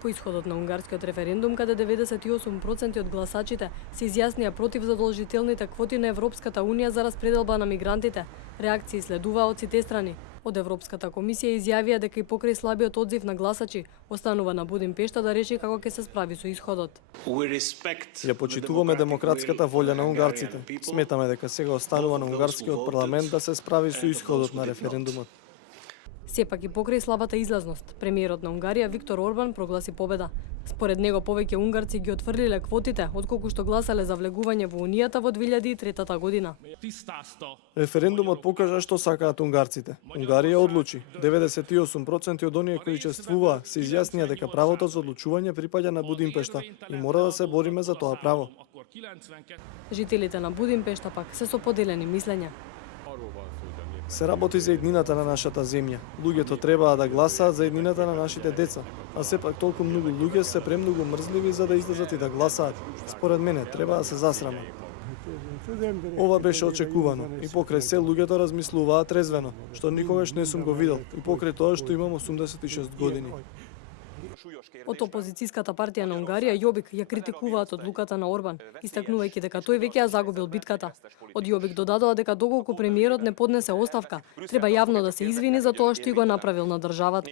По исходот на унгарскиот референдум, каде 98% од гласачите се изјаснија против задолжителните квоти на Европската Унија за распределба на мигрантите, реакции следуваа од сите страни. Од Европската комисија изјавија дека и покрај слабиот одзив на гласачи, останува на Будимпешта да реши како ќе се справи со исходот. Ја почитуваме демократската волја на унгарците. Сметаме дека сега останува на унгарскиот парламент да се справи со исходот на референдумот. Сепак и покрај слабата излазност, премиерот на Унгарија Виктор Орбан прогласи победа. Според него повеќе унгарци ги отфрлиле квотите отколку што гласале за влегување во Унијата во 2003 година. Референдумот покажа што сакаат унгарците. Унгарија одлучи. 98% од оние кои учествуваа се изјаснија дека правото за одлучување припаѓа на Будимпешта и мора да се бориме за тоа право. Жителите на Будимпешта пак се со поделени мислења. Се работи за еднината на нашата земја. Луѓето требаа да гласаат за еднината на нашите деца, а сепак толку многу луѓе се премногу мрзливи за да излезат и да гласаат. Според мене треба да се засрамат. Ова беше очекувано и покрај се луѓето размислуваат трезвено, што никогаш не сум го видел, и покрај тоа што имам 86 години. Од опозицијската партија на Унгарија Јобик ја критикуваат одлуката на Орбан, истакнувајќи дека тој веќе ја загубил битката. Од Јобик додадоа дека доколку премиерот не поднесе оставка, треба јавно да се извини за тоа што и го направил на државата.